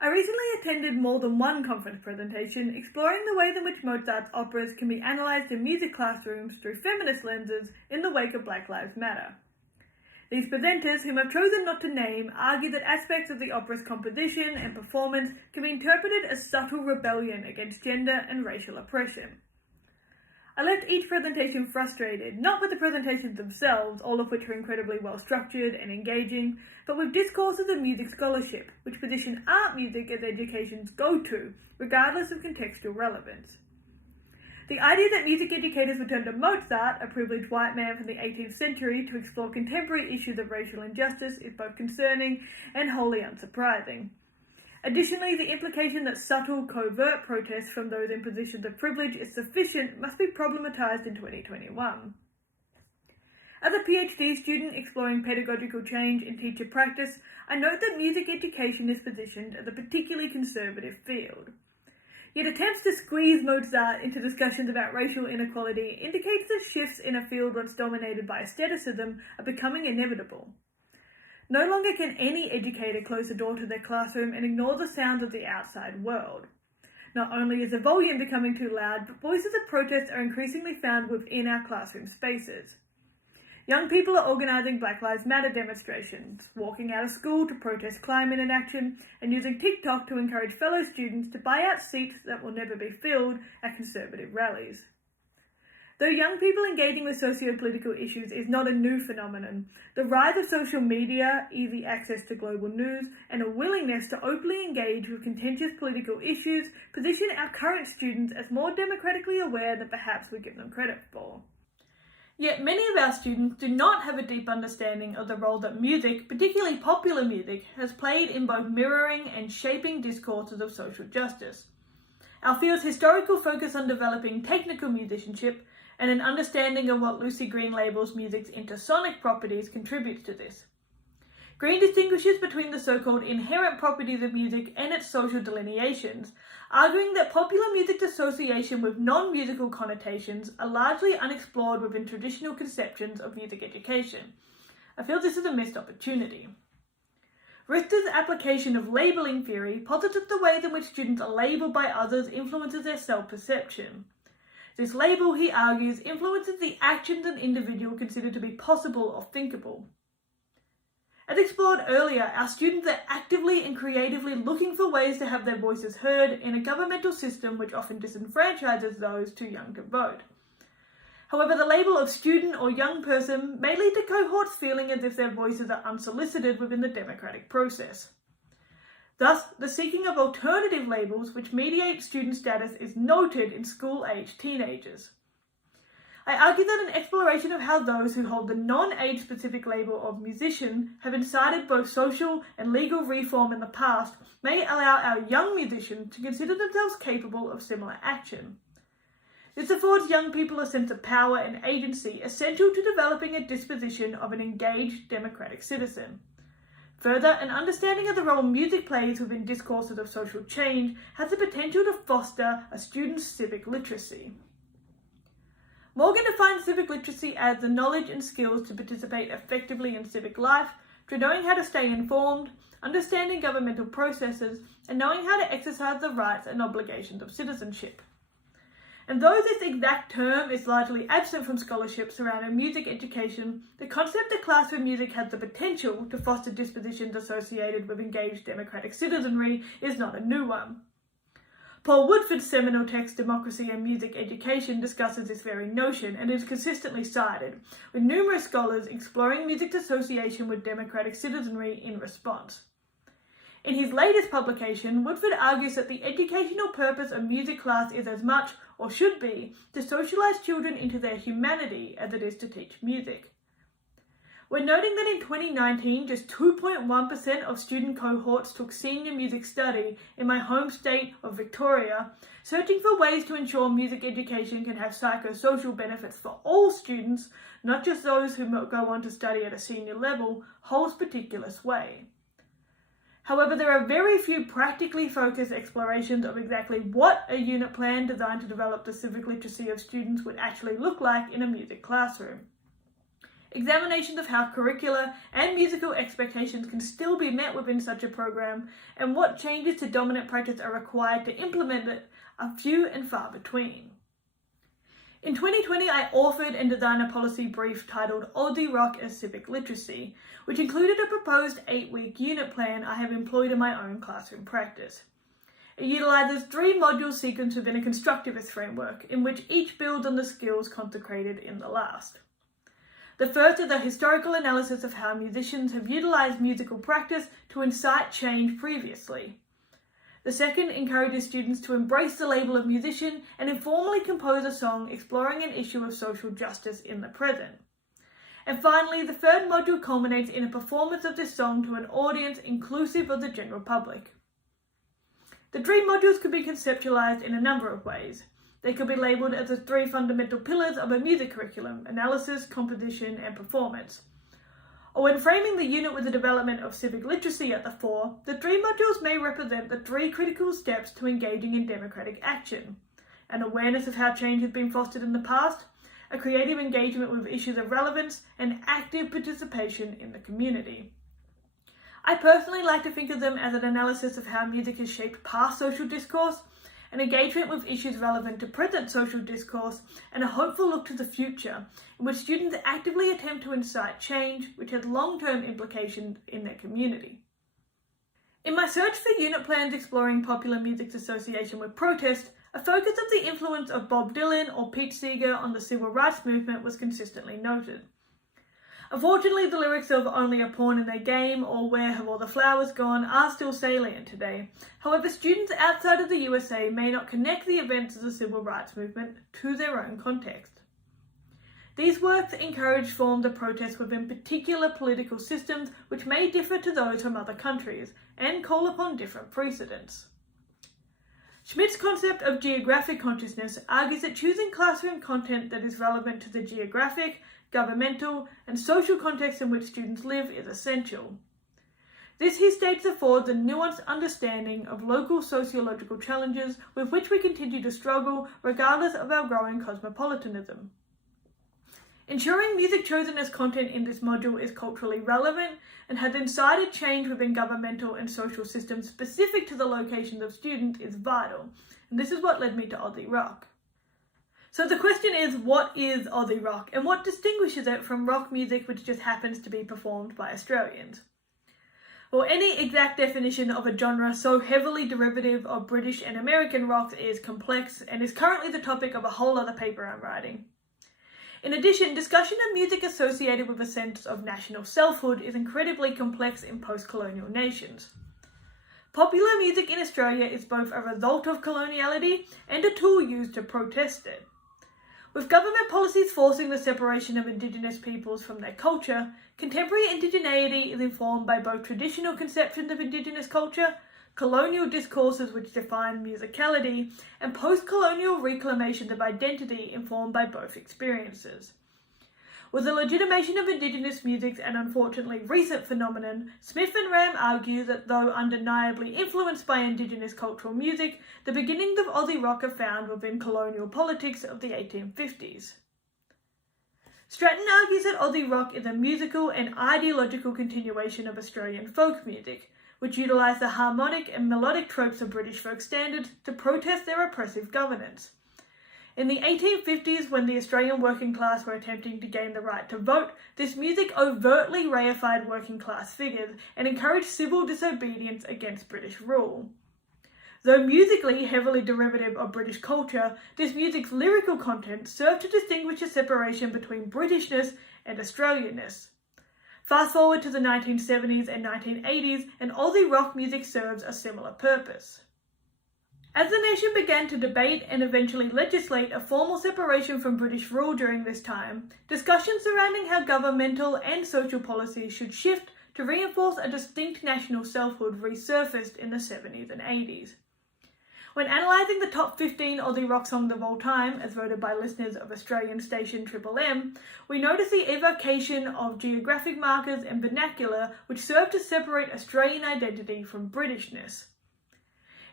I recently attended more than one conference presentation exploring the ways in which Mozart's operas can be analysed in music classrooms through feminist lenses in the wake of Black Lives Matter. These presenters, whom I've chosen not to name, argue that aspects of the opera's composition and performance can be interpreted as subtle rebellion against gender and racial oppression. I left each presentation frustrated, not with the presentations themselves, all of which are incredibly well structured and engaging, but with discourses of music scholarship, which position art music as education's go-to, regardless of contextual relevance. The idea that music educators would turn to Mozart, a privileged white man from the 18th century, to explore contemporary issues of racial injustice is both concerning and wholly unsurprising. Additionally, the implication that subtle, covert protests from those in positions of privilege is sufficient must be problematised in 2021. As a PhD student exploring pedagogical change in teacher practice, I note that music education is positioned as a particularly conservative field. Yet attempts to squeeze Mozart into discussions about racial inequality indicates that shifts in a field once dominated by aestheticism are becoming inevitable. No longer can any educator close the door to their classroom and ignore the sounds of the outside world. Not only is the volume becoming too loud, but voices of protest are increasingly found within our classroom spaces. Young people are organising Black Lives Matter demonstrations, walking out of school to protest climate inaction, and using TikTok to encourage fellow students to buy out seats that will never be filled at conservative rallies. Though young people engaging with socio-political issues is not a new phenomenon, the rise of social media, easy access to global news, and a willingness to openly engage with contentious political issues position our current students as more democratically aware than perhaps we give them credit for. Yet many of our students do not have a deep understanding of the role that music, particularly popular music, has played in both mirroring and shaping discourses of social justice. Our field's historical focus on developing technical musicianship and an understanding of what Lucy Green labels music's intersonic properties contributes to this. Green distinguishes between the so-called inherent properties of music and its social delineations, arguing that popular music's association with non-musical connotations are largely unexplored within traditional conceptions of music education. I feel this is a missed opportunity. Richter's application of labelling theory posits that the ways in which students are labelled by others influences their self-perception. This label, he argues, influences the actions an individual considered to be possible or thinkable. As explored earlier, our students are actively and creatively looking for ways to have their voices heard in a governmental system which often disenfranchises those too young to vote. However, the label of student or young person may lead to cohorts feeling as if their voices are unsolicited within the democratic process. Thus, the seeking of alternative labels which mediate student status is noted in school-age teenagers. I argue that an exploration of how those who hold the non-age-specific label of musician have incited both social and legal reform in the past may allow our young musicians to consider themselves capable of similar action. This affords young people a sense of power and agency essential to developing a disposition of an engaged democratic citizen. Further, an understanding of the role music plays within discourses of social change has the potential to foster a student's civic literacy. Morgan defines civic literacy as the knowledge and skills to participate effectively in civic life, through knowing how to stay informed, understanding governmental processes, and knowing how to exercise the rights and obligations of citizenship. And though this exact term is largely absent from scholarship surrounding music education, the concept that classroom music has the potential to foster dispositions associated with engaged democratic citizenry is not a new one. Paul Woodford's seminal text, Democracy and Music Education, discusses this very notion and is consistently cited, with numerous scholars exploring music's association with democratic citizenry in response. In his latest publication, Woodford argues that the educational purpose of music class is as much, or should be, to socialise children into their humanity as it is to teach music. We're noting that in 2019, just 2.1% of student cohorts took senior music study in my home state of Victoria, searching for ways to ensure music education can have psychosocial benefits for all students, not just those who go on to study at a senior level, holds particular sway. However, there are very few practically focused explorations of exactly what a unit plan designed to develop the civic literacy of students would actually look like in a music classroom. examinations of how curricular and musical expectations can still be met within such a program, and what changes to dominant practice are required to implement it are few and far between. In 2020, I authored and designed a policy brief titled Aussie Rock as Civic Literacy, which included a proposed 8-week unit plan I have employed in my own classroom practice. It utilises 3 modules sequenced within a constructivist framework, in which each builds on the skills consecrated in the last. The first is a historical analysis of how musicians have utilised musical practice to incite change previously. The second encourages students to embrace the label of musician and informally compose a song exploring an issue of social justice in the present. And finally, the third module culminates in a performance of this song to an audience inclusive of the general public. The 3 modules could be conceptualised in a number of ways. They could be labelled as the 3 fundamental pillars of a music curriculum: analysis, composition, and performance. Or when framing the unit with the development of civic literacy at the fore, the 3 modules may represent the 3 critical steps to engaging in democratic action: an awareness of how change has been fostered in the past, a creative engagement with issues of relevance, and active participation in the community. I personally like to think of them as an analysis of how music has shaped past social discourse, an engagement with issues relevant to present social discourse, and a hopeful look to the future, in which students actively attempt to incite change which has long-term implications in their community. In my search for unit plans exploring popular music's association with protest, a focus of the influence of Bob Dylan or Pete Seeger on the civil rights movement was consistently noted. Unfortunately, the lyrics of Only a Pawn in Their Game or Where Have All the Flowers Gone are still salient today. However, students outside of the USA may not connect the events of the civil rights movement to their own context. These works encourage forms of protest within particular political systems which may differ to those from other countries and call upon different precedents. Schmidt's concept of geographic consciousness argues that choosing classroom content that is relevant to the geographic, governmental, and social context in which students live is essential. This, he states, affords a nuanced understanding of local sociological challenges with which we continue to struggle regardless of our growing cosmopolitanism. Ensuring music chosen as content in this module is culturally relevant and has incited change within governmental and social systems specific to the locations of students is vital, and this is what led me to Aussie Rock. So the question is, what is Aussie Rock, and what distinguishes it from rock music which just happens to be performed by Australians? Well, any exact definition of a genre so heavily derivative of British and American rocks is complex and is currently the topic of a whole other paper I'm writing. In addition, discussion of music associated with a sense of national selfhood is incredibly complex in post-colonial nations. Popular music in Australia is both a result of coloniality and a tool used to protest it. With government policies forcing the separation of Indigenous peoples from their culture, contemporary indigeneity is informed by both traditional conceptions of Indigenous culture, colonial discourses which define musicality, and post-colonial reclamations of identity informed by both experiences. With the legitimation of Indigenous music an unfortunately recent phenomenon, Smith and Ram argue that though undeniably influenced by Indigenous cultural music, the beginnings of Aussie rock are found within colonial politics of the 1850s. Stratton argues that Aussie rock is a musical and ideological continuation of Australian folk music, which utilised the harmonic and melodic tropes of British folk standards to protest their oppressive governance. In the 1850s, when the Australian working class were attempting to gain the right to vote, this music overtly reified working class figures and encouraged civil disobedience against British rule. Though musically heavily derivative of British culture, this music's lyrical content served to distinguish a separation between Britishness and Australianness. Fast forward to the 1970s and 1980s, and Aussie rock music serves a similar purpose. As the nation began to debate and eventually legislate a formal separation from British rule during this time, discussions surrounding how governmental and social policies should shift to reinforce a distinct national selfhood resurfaced in the 70s and 80s. When analysing the top 15 Aussie rock songs of all time, as voted by listeners of Australian station Triple M, we notice the evocation of geographic markers and vernacular which serve to separate Australian identity from Britishness.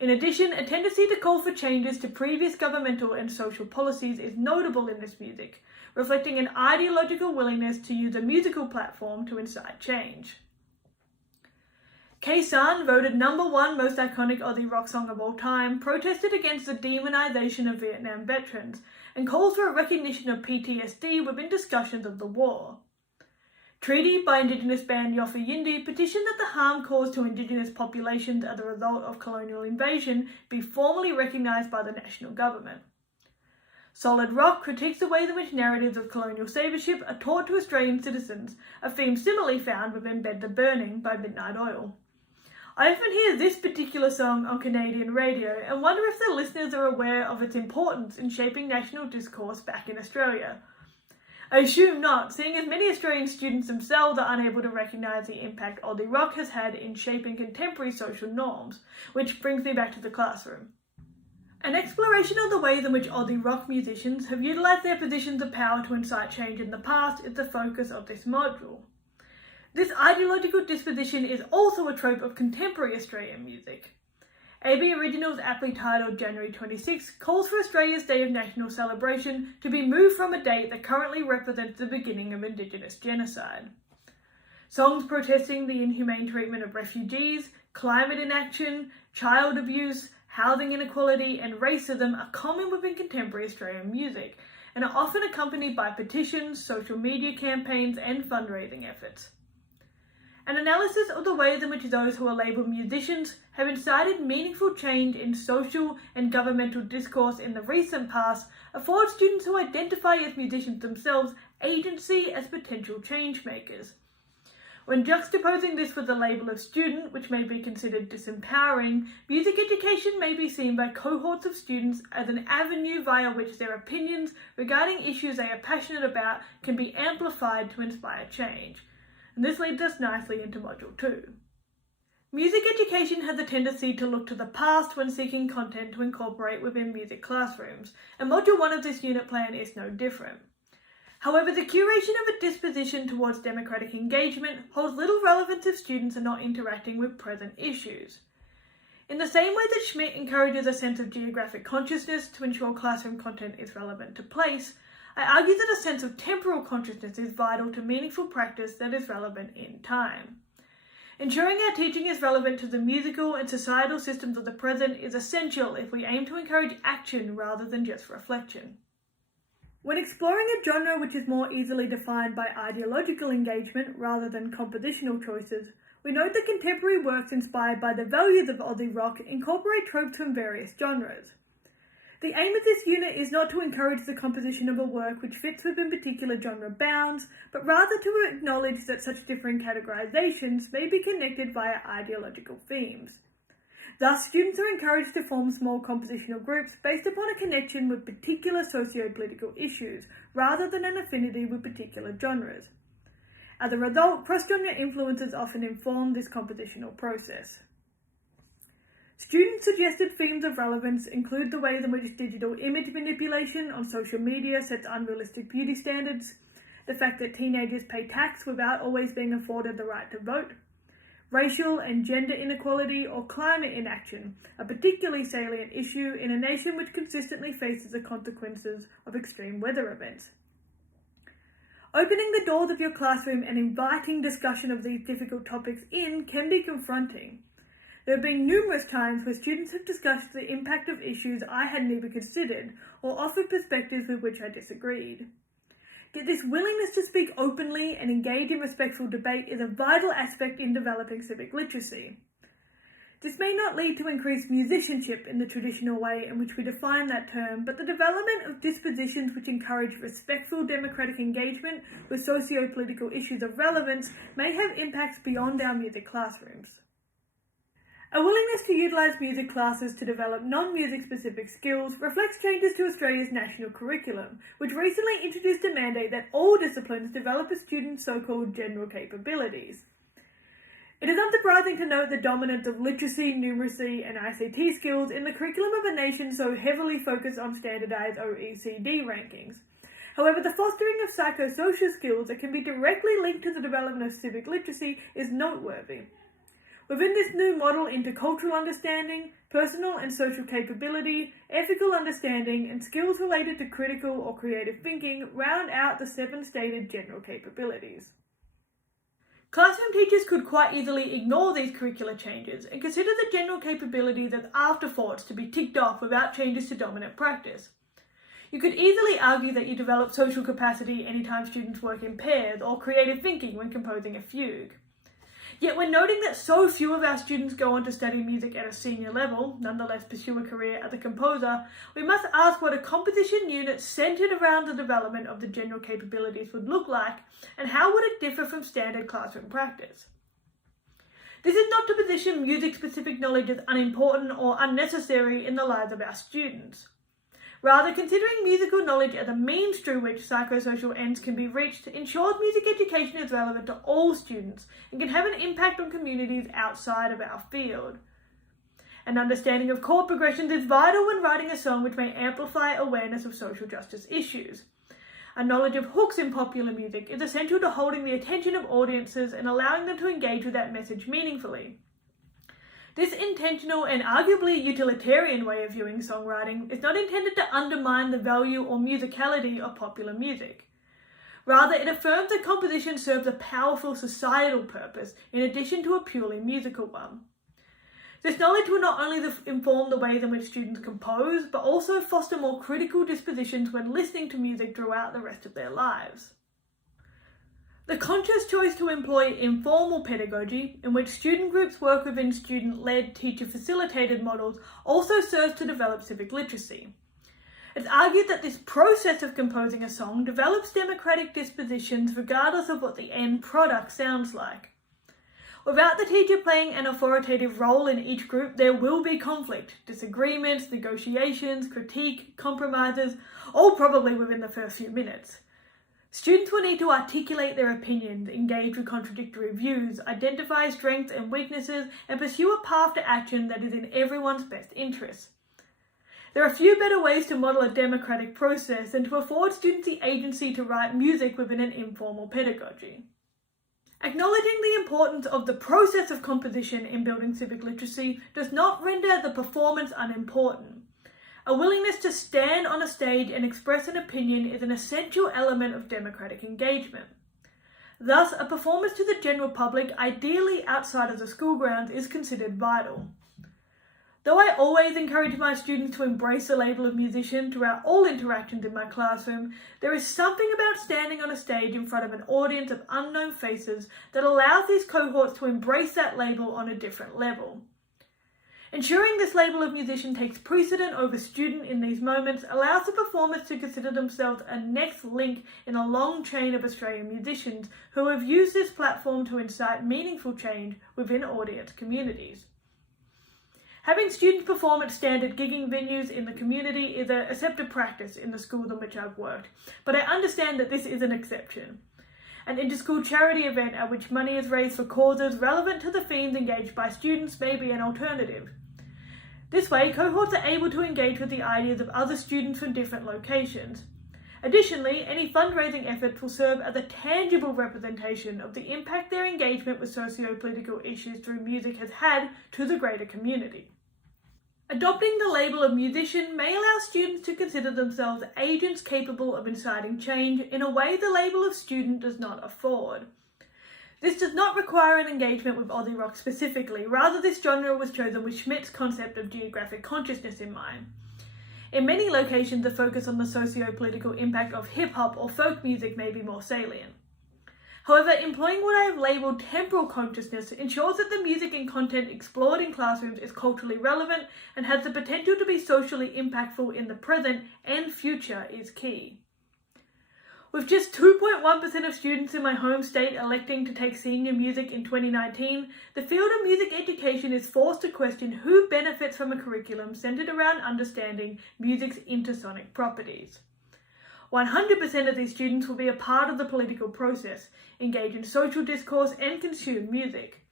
In addition, a tendency to call for changes to previous governmental and social policies is notable in this music, reflecting an ideological willingness to use a musical platform to incite change. K-San, voted #1 most iconic Aussie rock song of all time, protested against the demonisation of Vietnam veterans and calls for a recognition of PTSD within discussions of the war. Treaty by Indigenous band Yothu Yindi petitioned that the harm caused to Indigenous populations as a result of colonial invasion be formally recognised by the national government. Solid Rock critiques the ways in which narratives of colonial sabership are taught to Australian citizens, a theme similarly found within Bed the Burning by Midnight Oil. I often hear this particular song on Canadian radio and wonder if the listeners are aware of its importance in shaping national discourse back in Australia. I assume not, seeing as many Australian students themselves are unable to recognise the impact Aussie rock has had in shaping contemporary social norms, which brings me back to the classroom. An exploration of the ways in which Aussie rock musicians have utilised their positions of power to incite change in the past is the focus of this module. This ideological disposition is also a trope of contemporary Australian music. AB Originals, aptly titled January 26, calls for Australia's Day of National Celebration to be moved from a date that currently represents the beginning of Indigenous genocide. Songs protesting the inhumane treatment of refugees, climate inaction, child abuse, housing inequality and racism are common within contemporary Australian music and are often accompanied by petitions, social media campaigns and fundraising efforts. An analysis of the ways in which those who are labelled musicians have incited meaningful change in social and governmental discourse in the recent past affords students who identify as musicians themselves agency as potential change makers. When juxtaposing this with the label of student, which may be considered disempowering, music education may be seen by cohorts of students as an avenue via which their opinions regarding issues they are passionate about can be amplified to inspire change. And this leads us nicely into Module 2. Music education has a tendency to look to the past when seeking content to incorporate within music classrooms, and Module 1 of this unit plan is no different. However, the curation of a disposition towards democratic engagement holds little relevance if students are not interacting with present issues. In the same way that Schmidt encourages a sense of geographic consciousness to ensure classroom content is relevant to place, I argue that a sense of temporal consciousness is vital to meaningful practice that is relevant in time. Ensuring our teaching is relevant to the musical and societal systems of the present is essential if we aim to encourage action rather than just reflection. When exploring a genre which is more easily defined by ideological engagement rather than compositional choices, we note that contemporary works inspired by the values of Aussie rock incorporate tropes from various genres. The aim of this unit is not to encourage the composition of a work which fits within particular genre bounds, but rather to acknowledge that such differing categorizations may be connected via ideological themes. Thus, students are encouraged to form small compositional groups based upon a connection with particular socio-political issues, rather than an affinity with particular genres. As a result, cross-genre influences often inform this compositional process. Student-suggested themes of relevance include the ways in which digital image manipulation on social media sets unrealistic beauty standards, the fact that teenagers pay tax without always being afforded the right to vote, racial and gender inequality or climate inaction, a particularly salient issue in a nation which consistently faces the consequences of extreme weather events. Opening the doors of your classroom and inviting discussion of these difficult topics in can be confronting. There have been numerous times where students have discussed the impact of issues I hadn't even considered or offered perspectives with which I disagreed. Yet this willingness to speak openly and engage in respectful debate is a vital aspect in developing civic literacy. This may not lead to increased musicianship in the traditional way in which we define that term, but the development of dispositions which encourage respectful democratic engagement with socio-political issues of relevance may have impacts beyond our music classrooms. A willingness to utilise music classes to develop non-music specific skills reflects changes to Australia's national curriculum, which recently introduced a mandate that all disciplines develop a student's so-called general capabilities. It is unsurprising to note the dominance of literacy, numeracy and ICT skills in the curriculum of a nation so heavily focused on standardised OECD rankings. However, the fostering of psychosocial skills that can be directly linked to the development of civic literacy is noteworthy. Within this new model, intercultural understanding, personal and social capability, ethical understanding, and skills related to critical or creative thinking round out the 7 stated general capabilities. Classroom teachers could quite easily ignore these curricular changes and consider the general capabilities as afterthoughts to be ticked off without changes to dominant practice. You could easily argue that you develop social capacity anytime students work in pairs or creative thinking when composing a fugue. Yet when noting that so few of our students go on to study music at a senior level, nonetheless pursue a career as a composer, we must ask what a composition unit centered around the development of the general capabilities would look like, and how would it differ from standard classroom practice. This is not to position music-specific knowledge as unimportant or unnecessary in the lives of our students. Rather, considering musical knowledge as a means through which psychosocial ends can be reached ensures music education is relevant to all students and can have an impact on communities outside of our field. An understanding of chord progressions is vital when writing a song which may amplify awareness of social justice issues. A knowledge of hooks in popular music is essential to holding the attention of audiences and allowing them to engage with that message meaningfully. This intentional and arguably utilitarian way of viewing songwriting is not intended to undermine the value or musicality of popular music. Rather, it affirms that composition serves a powerful societal purpose in addition to a purely musical one. This knowledge will not only inform the ways in which students compose, but also foster more critical dispositions when listening to music throughout the rest of their lives. The conscious choice to employ informal pedagogy, in which student groups work within student-led, teacher-facilitated models, also serves to develop civic literacy. It's argued that this process of composing a song develops democratic dispositions regardless of what the end product sounds like. Without the teacher playing an authoritative role in each group, there will be conflict, disagreements, negotiations, critique, compromises, all probably within the first few minutes. Students will need to articulate their opinions, engage with contradictory views, identify strengths and weaknesses, and pursue a path to action that is in everyone's best interests. There are few better ways to model a democratic process than to afford students the agency to write music within an informal pedagogy. Acknowledging the importance of the process of composition in building civic literacy does not render the performance unimportant. A willingness to stand on a stage and express an opinion is an essential element of democratic engagement. Thus, a performance to the general public, ideally outside of the school grounds, is considered vital. Though I always encourage my students to embrace the label of musician throughout all interactions in my classroom, there is something about standing on a stage in front of an audience of unknown faces that allows these cohorts to embrace that label on a different level. Ensuring this label of musician takes precedent over student in these moments allows the performers to consider themselves a next link in a long chain of Australian musicians who have used this platform to incite meaningful change within audience communities. Having students perform at standard gigging venues in the community is a accepted practice in the schools in which I've worked, but I understand that this is an exception. An inter-school charity event at which money is raised for causes relevant to the themes engaged by students may be an alternative. This way, cohorts are able to engage with the ideas of other students from different locations. Additionally, any fundraising efforts will serve as a tangible representation of the impact their engagement with socio-political issues through music has had to the greater community. Adopting the label of musician may allow students to consider themselves agents capable of inciting change in a way the label of student does not afford. This does not require an engagement with Aussie rock specifically, rather this genre was chosen with Schmidt's concept of geographic consciousness in mind. In many locations, the focus on the socio-political impact of hip-hop or folk music may be more salient. However, employing what I have labelled temporal consciousness ensures that the music and content explored in classrooms is culturally relevant and has the potential to be socially impactful in the present and future is key. With just 2.1% of students in my home state electing to take senior music in 2019, the field of music education is forced to question who benefits from a curriculum centred around understanding music's intersonic properties. 100% of these students will be a part of the political process, engage in social discourse and consume music.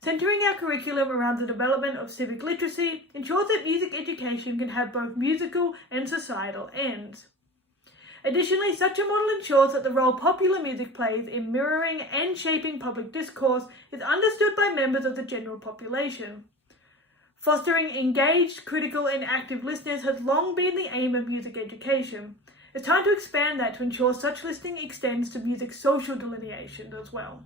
Centering our curriculum around the development of civic literacy ensures that music education can have both musical and societal ends. Additionally, such a model ensures that the role popular music plays in mirroring and shaping public discourse is understood by members of the general population. Fostering engaged, critical, and active listeners has long been the aim of music education. It's time to expand that to ensure such listening extends to music's social delineation as well.